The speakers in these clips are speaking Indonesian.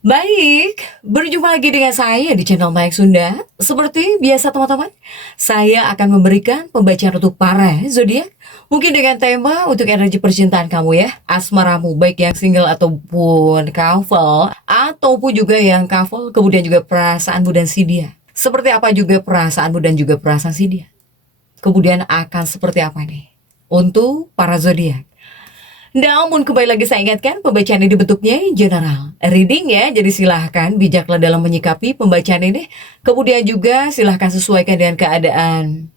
Baik, berjumpa lagi dengan saya di channel Mayak Sunda. Seperti biasa teman-teman, saya akan memberikan pembacaan untuk para zodiak. Mungkin dengan tema untuk energi percintaan kamu ya, asmaramu baik yang single ataupun couple, ataupun juga yang couple, kemudian juga perasaanmu dan si dia. Seperti apa juga perasaanmu dan juga perasaan si dia. Kemudian akan seperti apa nih untuk para zodiak. Namun kembali lagi saya ingatkan pembacaan ini bentuknya general reading ya, jadi silahkan bijaklah dalam menyikapi pembacaan ini. Kemudian juga silahkan sesuaikan dengan keadaan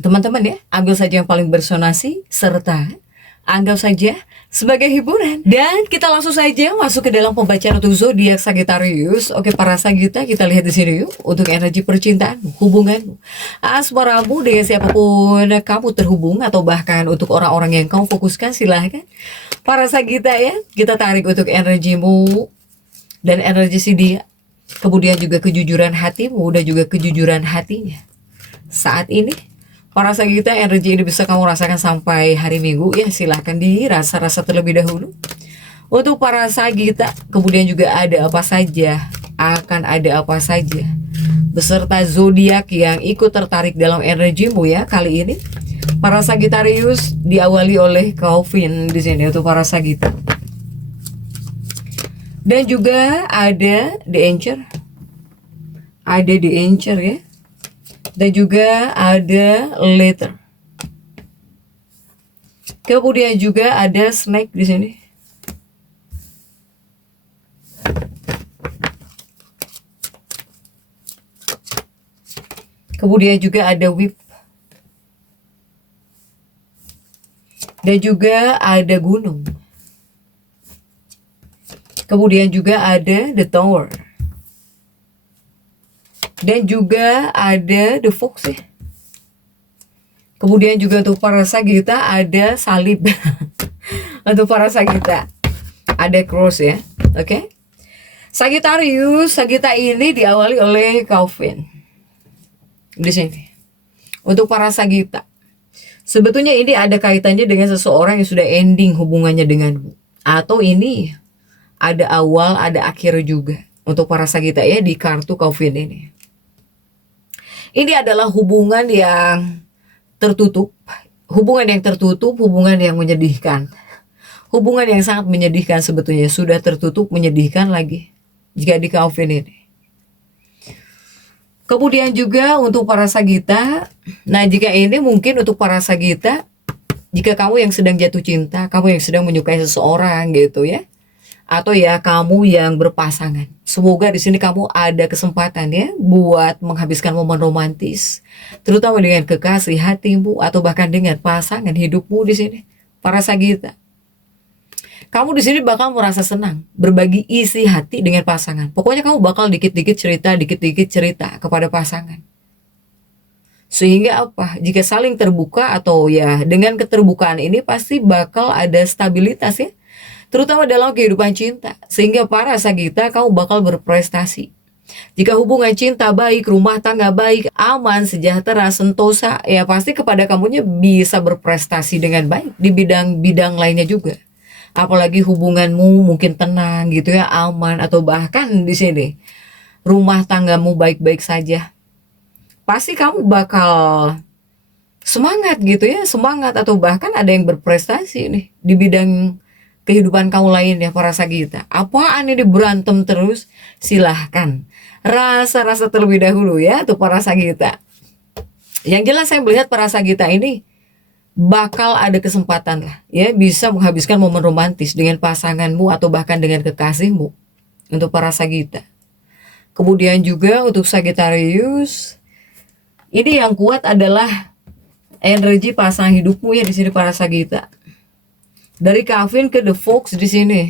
teman-teman ya, ambil saja yang paling bersonasi serta anggap saja sebagai hiburan. Dan kita langsung saja masuk ke dalam pembacaan untuk zodiak Sagittarius. Oke, para Sagitta, kita lihat di sini yuk untuk energi percintaan, hubunganmu, asmaramu dengan siapapun kamu terhubung atau bahkan untuk orang-orang yang kamu fokuskan, silahkan. Para Sagitta ya, kita tarik untuk energimu dan energi si dia. Kemudian juga kejujuran hatimu dan juga kejujuran hatinya. Saat ini para Sagitta, energi ini bisa kamu rasakan sampai hari Minggu ya, silahkan dirasa-rasa terlebih dahulu. Untuk para Sagitta, kemudian juga ada apa saja, akan ada apa saja, beserta zodiak yang ikut tertarik dalam energimu ya kali ini. Para Sagittarius diawali oleh Calvin di sini untuk para Sagitta. Dan juga ada The Anchor. Ada The Anchor ya. Dan juga ada Letter. Kemudian juga ada Snake di sini. Kemudian juga ada Whip. Dan juga ada Gunung. Kemudian juga ada The Tower. Dan juga ada The Fox ya. Kemudian juga untuk para Sagitta ada salib. Untuk para Sagitta ada cross ya. Oke. Sagittarius, Sagitta ini diawali oleh Calvin di sini. Untuk para Sagitta, sebetulnya ini ada kaitannya dengan seseorang yang sudah ending hubungannya denganmu, atau ini ada awal, ada akhir juga untuk para Sagitta ya di kartu Calvin ini. Ini adalah hubungan yang tertutup, hubungan yang tertutup, hubungan yang menyedihkan. Hubungan yang sangat menyedihkan sebetulnya, sudah tertutup, menyedihkan lagi jika di Calvin ini. Kemudian juga untuk para Sagitta, nah jika ini mungkin untuk para Sagitta, jika kamu yang sedang jatuh cinta, kamu yang sedang menyukai seseorang gitu ya, atau ya kamu yang berpasangan, semoga di sini kamu ada kesempatan ya buat menghabiskan momen romantis, terutama dengan kekasih hatimu atau bahkan dengan pasangan hidupmu di sini. Para Sagitta, kamu di sini bakal merasa senang berbagi isi hati dengan pasangan. Pokoknya kamu bakal dikit-dikit cerita kepada pasangan. Sehingga apa? Jika saling terbuka atau ya dengan keterbukaan ini pasti bakal ada stabilitas ya, terutama dalam kehidupan cinta. Sehingga para Sagitta, kamu bakal berprestasi. Jika hubungan cinta baik, rumah tangga baik, aman, sejahtera, sentosa, ya pasti kepada kamunya bisa berprestasi dengan baik di bidang-bidang lainnya juga. Apalagi hubunganmu mungkin tenang gitu ya, aman, atau bahkan di sini rumah tanggamu baik-baik saja. Pasti kamu bakal semangat gitu ya, semangat atau bahkan ada yang berprestasi nih di bidang kehidupan kamu lain ya para Sagitta. Apaan ini berantem terus? Silahkan rasa-rasa terlebih dahulu ya tuh para Sagitta. Yang jelas saya melihat para Sagitta ini bakal ada kesempatan lah ya bisa menghabiskan momen romantis dengan pasanganmu atau bahkan dengan kekasihmu untuk para Sagitta. Kemudian juga untuk Sagittarius, ini yang kuat adalah energi pasangan hidupmu ya di sini para Sagitta. Dari Calvin ke The Fox di sini.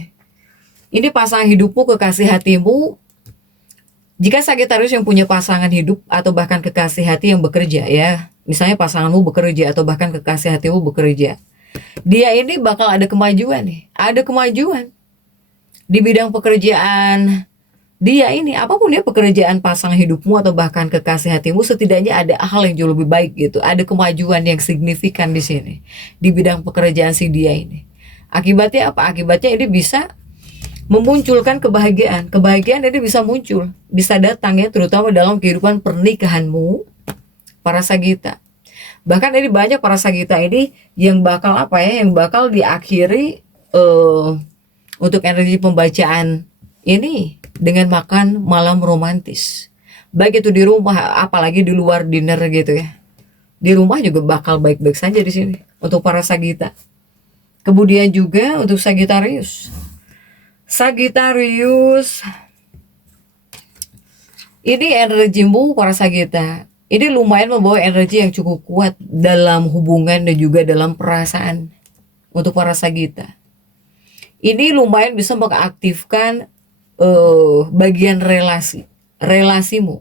Ini pasangan hidupmu, kekasih hatimu. Jika Sagittarius yang punya pasangan hidup atau bahkan kekasih hati yang bekerja ya, misalnya pasanganmu bekerja atau bahkan kekasih hatimu bekerja, dia ini bakal ada kemajuan nih, ada kemajuan di bidang pekerjaan dia ini, apapun ya pekerjaan pasangan hidupmu atau bahkan kekasih hatimu, setidaknya ada hal yang jauh lebih baik gitu, ada kemajuan yang signifikan di sini di bidang pekerjaan si dia ini. Akibatnya apa? Akibatnya ini bisa memunculkan kebahagiaan. Kebahagiaan ini bisa muncul, bisa datang ya, terutama dalam kehidupan pernikahanmu, para Sagita. Bahkan ini banyak para Sagita ini yang bakal apa ya, yang bakal diakhiri untuk energi pembacaan ini dengan makan malam romantis. Baik itu di rumah, apalagi di luar dinner gitu ya. Di rumah juga bakal baik-baik saja di sini untuk para Sagita. Kemudian juga untuk Sagittarius. Sagittarius, ini energimu para Sagita. Ini lumayan membawa energi yang cukup kuat dalam hubungan dan juga dalam perasaan untuk para Sagita. Ini lumayan bisa mengaktifkan bagian relasimu.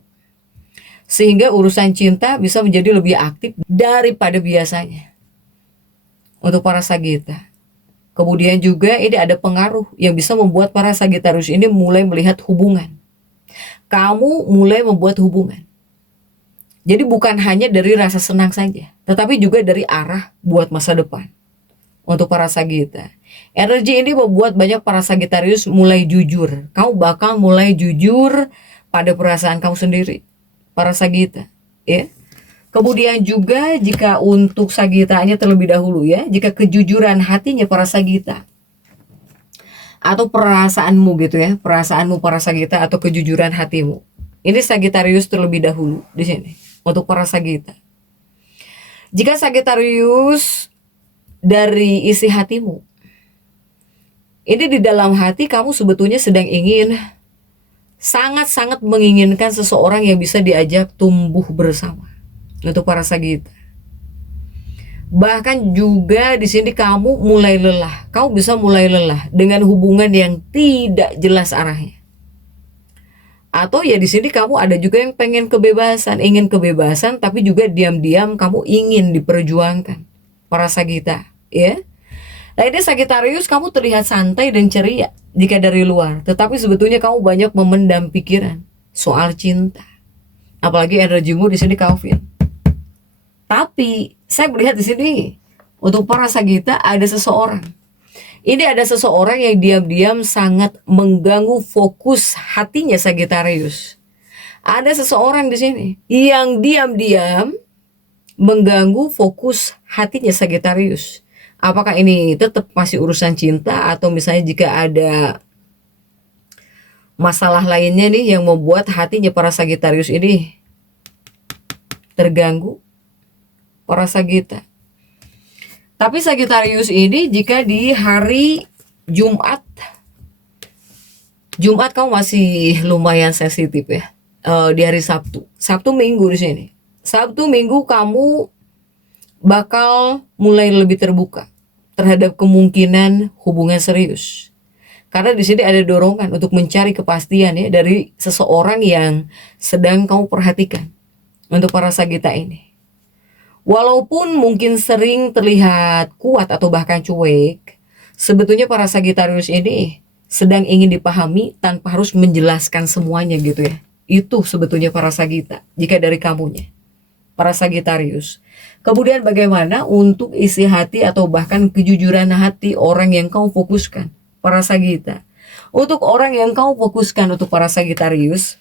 Sehingga urusan cinta bisa menjadi lebih aktif daripada biasanya untuk para Sagita. Kemudian juga ini ada pengaruh yang bisa membuat para Sagittarius ini mulai melihat hubungan. Kamu mulai membuat hubungan. Jadi bukan hanya dari rasa senang saja, tetapi juga dari arah buat masa depan. Untuk para Sagita, energi ini membuat banyak para Sagittarius mulai jujur. Kamu bakal mulai jujur pada perasaan kamu sendiri, para Sagita, ya. Kemudian juga jika untuk Sagitanya terlebih dahulu ya, jika kejujuran hatinya para Sagita atau perasaanmu gitu ya, perasaanmu para Sagita atau kejujuran hatimu. Ini Sagittarius terlebih dahulu di sini untuk para Sagita. Jika Sagittarius dari isi hatimu, ini di dalam hati kamu sebetulnya sedang ingin, sangat-sangat menginginkan seseorang yang bisa diajak tumbuh bersama. Untuk para Sagita. Bahkan juga di sini kamu mulai lelah. Kamu bisa mulai lelah dengan hubungan yang tidak jelas arahnya. Atau ya di sini kamu ada juga yang pengen kebebasan, ingin kebebasan, tapi juga diam-diam kamu ingin diperjuangkan. Para Sagita, ya. Nah ini Sagittarius, kamu terlihat santai dan ceria jika dari luar, tetapi sebetulnya kamu banyak memendam pikiran soal cinta. Apalagi energimu di sini Calvin. Tapi saya melihat di sini untuk para Sagita ada seseorang. Ini ada seseorang yang diam-diam sangat mengganggu fokus hatinya Sagittarius. Ada seseorang di sini yang diam-diam mengganggu fokus hatinya Sagittarius. Apakah ini tetap masih urusan cinta atau misalnya jika ada masalah lainnya nih yang membuat hatinya para Sagittarius ini terganggu? Para Sagita. Tapi Sagittarius ini jika di hari Jumat kamu masih lumayan sensitif ya. Di hari Sabtu Minggu di sini. Sabtu Minggu kamu bakal mulai lebih terbuka terhadap kemungkinan hubungan serius. Karena di sini ada dorongan untuk mencari kepastian ya dari seseorang yang sedang kamu perhatikan untuk para Sagita ini. Walaupun mungkin sering terlihat kuat atau bahkan cuek, sebetulnya para Sagittarius ini sedang ingin dipahami tanpa harus menjelaskan semuanya gitu ya. Itu sebetulnya para Sagita, jika dari kamunya, para Sagittarius. Kemudian bagaimana untuk isi hati atau bahkan kejujuran hati orang yang kau fokuskan, para Sagita. Untuk orang yang kau fokuskan untuk para Sagittarius,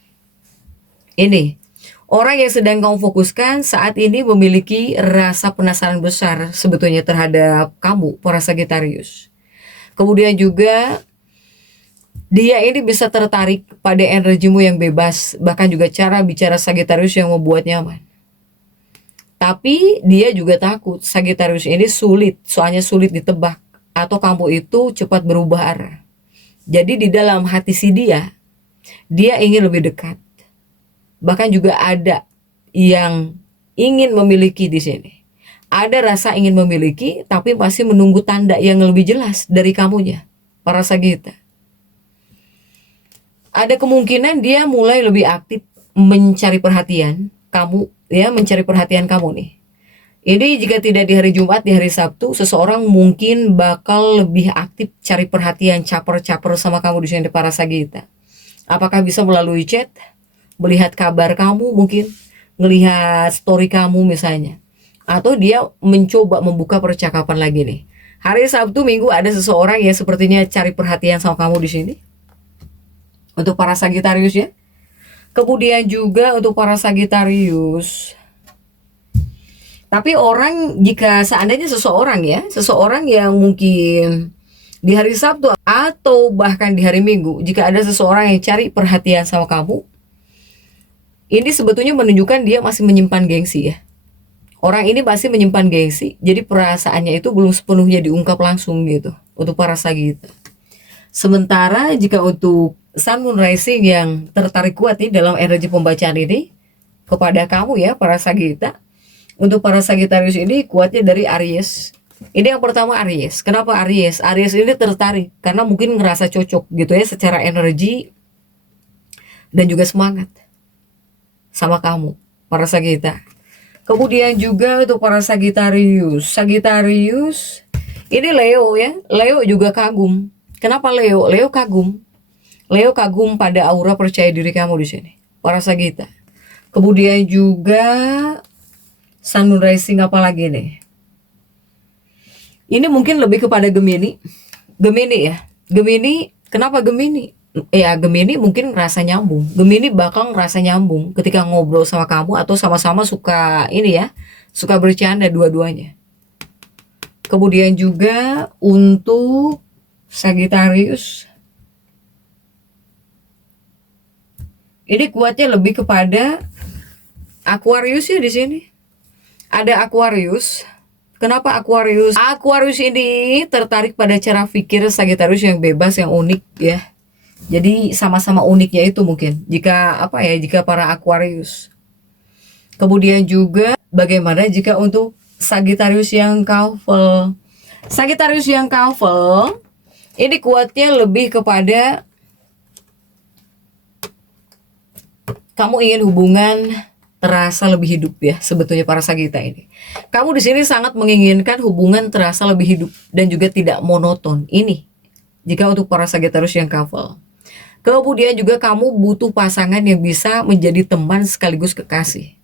ini orang yang sedang kamu fokuskan saat ini memiliki rasa penasaran besar sebetulnya terhadap kamu, para Sagittarius. Kemudian juga dia ini bisa tertarik pada energimu yang bebas, bahkan juga cara bicara Sagittarius yang membuat nyaman. Tapi dia juga takut Sagittarius ini soalnya sulit ditebak atau kamu itu cepat berubah arah. Jadi di dalam hati si dia ingin lebih dekat. Bahkan juga ada yang ingin memiliki di sini. Ada rasa ingin memiliki, tapi masih menunggu tanda yang lebih jelas dari kamunya, para Sagita. Ada kemungkinan dia mulai lebih aktif mencari perhatian kamu, ya, mencari perhatian kamu nih. Ini jika tidak di hari Jumat, di hari Sabtu, seseorang mungkin bakal lebih aktif cari perhatian, caper-caper sama kamu di sini, para Sagita. Apakah bisa melalui chat? Melihat kabar kamu mungkin, melihat story kamu misalnya, atau dia mencoba membuka percakapan lagi nih. Hari Sabtu Minggu ada seseorang yang sepertinya cari perhatian sama kamu di sini, untuk para Sagitarius ya. Kemudian juga untuk para Sagitarius, tapi orang, jika seandainya seseorang yang mungkin di hari Sabtu atau bahkan di hari Minggu, jika ada seseorang yang cari perhatian sama kamu, ini sebetulnya menunjukkan dia masih menyimpan gengsi ya. Orang ini masih menyimpan gengsi, jadi perasaannya itu belum sepenuhnya diungkap langsung gitu untuk para Sagita. Sementara jika untuk Sun Moon Rising yang tertarik kuat nih dalam energi pembacaan ini kepada kamu ya para Sagita, untuk para Sagitarius ini kuatnya dari Aries. Ini yang pertama Aries. Kenapa Aries? Aries ini tertarik karena mungkin ngerasa cocok gitu ya secara energi dan juga semangat sama kamu para Sagita. Kemudian juga untuk para Sagitarius, ini Leo ya. Leo juga kagum. Kenapa Leo? Leo kagum. Leo kagum pada aura percaya diri kamu di sini, para Sagita. Kemudian juga Sun Moon Rising apa lagi nih? Ini mungkin lebih kepada Gemini. Gemini ya. Gemini, kenapa Gemini? Ya Gemini mungkin ngerasa nyambung. Gemini bakal ngerasa nyambung ketika ngobrol sama kamu atau sama-sama suka ini ya, suka bercanda dua-duanya. Kemudian juga untuk Sagittarius, ini kuatnya lebih kepada Aquarius ya di sini. Ada Aquarius. Kenapa Aquarius? Aquarius ini tertarik pada cara pikir Sagittarius yang bebas, yang unik ya. Jadi sama-sama uniknya itu mungkin. Jika para Aquarius. Kemudian juga bagaimana jika untuk Sagittarius yang couple? Sagittarius yang couple ini kuatnya lebih kepada kamu ingin hubungan terasa lebih hidup ya, sebetulnya para Sagita ini. Kamu di sini sangat menginginkan hubungan terasa lebih hidup dan juga tidak monoton. Ini jika untuk para Sagittarius yang couple. Kemudian juga kamu butuh pasangan yang bisa menjadi teman sekaligus kekasih.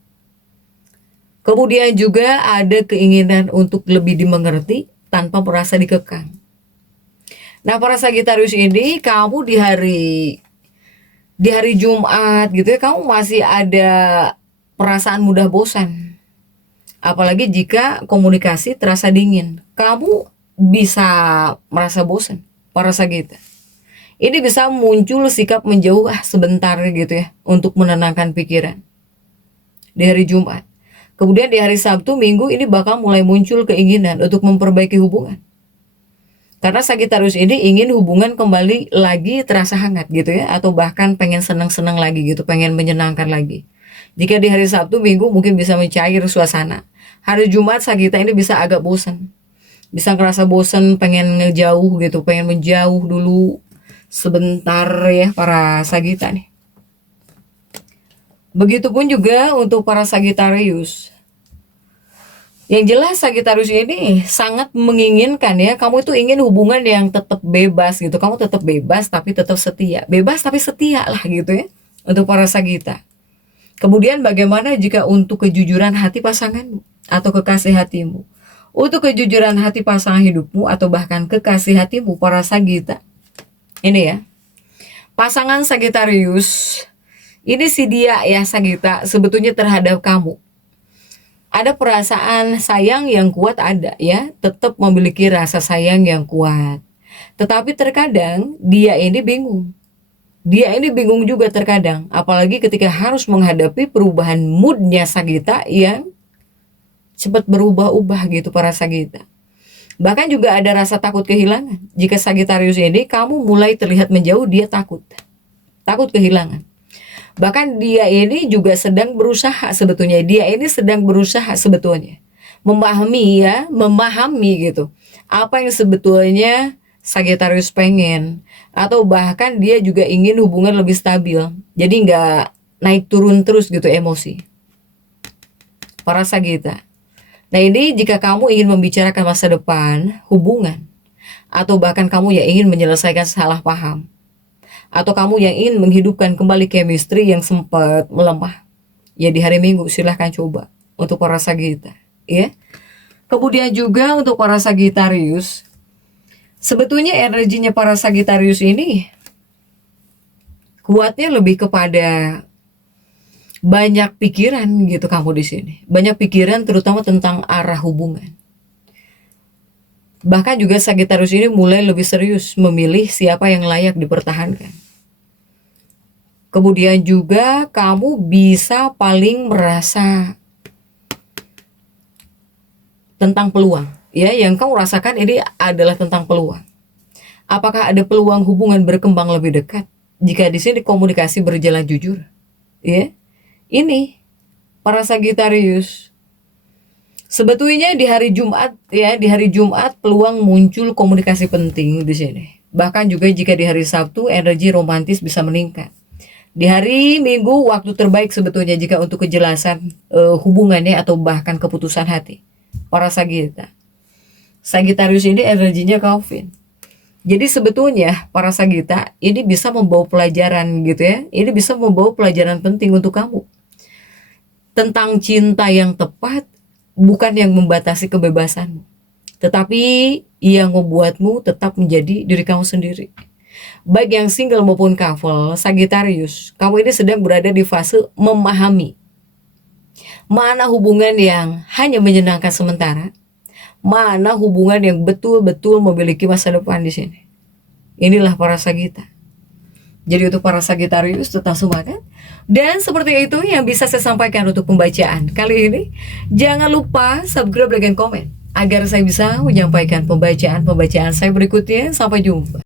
Kemudian juga ada keinginan untuk lebih dimengerti tanpa merasa dikekang. Nah, para Sagittarius ini kamu di hari Jumat gitu ya, kamu masih ada perasaan mudah bosan. Apalagi jika komunikasi terasa dingin, kamu bisa merasa bosan para Sagitta. Ini bisa muncul sikap menjauh sebentar gitu ya, untuk menenangkan pikiran di hari Jumat. Kemudian di hari Sabtu, Minggu ini bakal mulai muncul keinginan untuk memperbaiki hubungan. Karena Sagittarius ini ingin hubungan kembali lagi terasa hangat gitu ya, atau bahkan pengen senang-senang lagi gitu, pengen menyenangkan lagi. Jika di hari Sabtu, Minggu mungkin bisa mencair suasana. Hari Jumat Sagitta ini bisa agak bosan. Bisa ngerasa bosan, pengen ngejauh gitu, pengen menjauh dulu sebentar ya para Sagitta nih. Begitupun juga untuk para Sagittarius. Yang jelas Sagittarius ini sangat menginginkan ya, kamu itu ingin hubungan yang tetap bebas gitu. Kamu tetap bebas tapi tetap setia. Bebas tapi setia lah gitu ya, untuk para Sagitta. Kemudian bagaimana jika untuk kejujuran hati pasanganmu atau kekasih hatimu? Untuk kejujuran hati pasangan hidupmu atau bahkan kekasih hatimu para Sagitta. Ini ya. Pasangan Sagittarius, ini si dia ya Sagitta sebetulnya terhadap kamu. Ada perasaan sayang yang kuat ada ya, tetap memiliki rasa sayang yang kuat. Tetapi terkadang dia ini bingung. Dia ini bingung juga terkadang, apalagi ketika harus menghadapi perubahan moodnya Sagitta yang cepat berubah-ubah gitu para Sagitta. Bahkan juga ada rasa takut kehilangan. Jika Sagittarius ini kamu mulai terlihat menjauh, dia takut kehilangan. Bahkan dia ini juga sedang berusaha sebetulnya. Dia ini sedang berusaha sebetulnya memahami gitu apa yang sebetulnya Sagittarius pengen, atau bahkan dia juga ingin hubungan lebih stabil. Jadi nggak naik turun terus gitu emosi para Sagitta. Nah ini jika kamu ingin membicarakan masa depan hubungan, atau bahkan kamu yang ingin menyelesaikan salah paham, atau kamu yang ingin menghidupkan kembali chemistry yang sempat melemah, ya di hari Minggu silahkan coba untuk para Sagitta ya. Kemudian juga untuk para Sagittarius, sebetulnya energinya para Sagittarius ini kuatnya lebih kepada banyak pikiran gitu kamu di sini. Banyak pikiran terutama tentang arah hubungan. Bahkan juga Sagittarius ini mulai lebih serius memilih siapa yang layak dipertahankan. Kemudian juga kamu bisa paling merasa tentang peluang. Ya, yang kamu rasakan ini adalah tentang peluang. Apakah ada peluang hubungan berkembang lebih dekat? Jika di sini komunikasi berjalan jujur. Ya. Ini para Sagittarius. Sebetulnya di hari Jumat ya, di hari Jumat peluang muncul komunikasi penting di sini. Bahkan juga jika di hari Sabtu energi romantis bisa meningkat. Di hari Minggu waktu terbaik sebetulnya jika untuk kejelasan hubungannya atau bahkan keputusan hati. Para Sagittarius ini energinya Calvin. Jadi sebetulnya para Sagitta ini bisa membawa pelajaran gitu ya. Ini bisa membawa pelajaran penting untuk kamu. Tentang cinta yang tepat, bukan yang membatasi kebebasanmu, tetapi yang membuatmu tetap menjadi diri kamu sendiri. Baik yang single maupun couple, Sagittarius, kamu ini sedang berada di fase memahami mana hubungan yang hanya menyenangkan sementara, mana hubungan yang betul-betul memiliki masa depan di sini. Inilah para Sagitta. Jadi untuk para Sagittarius tetap semangat. Dan seperti itu yang bisa saya sampaikan untuk pembacaan kali ini. Jangan lupa subscribe dan komen agar saya bisa menyampaikan pembacaan-pembacaan saya berikutnya. Sampai jumpa.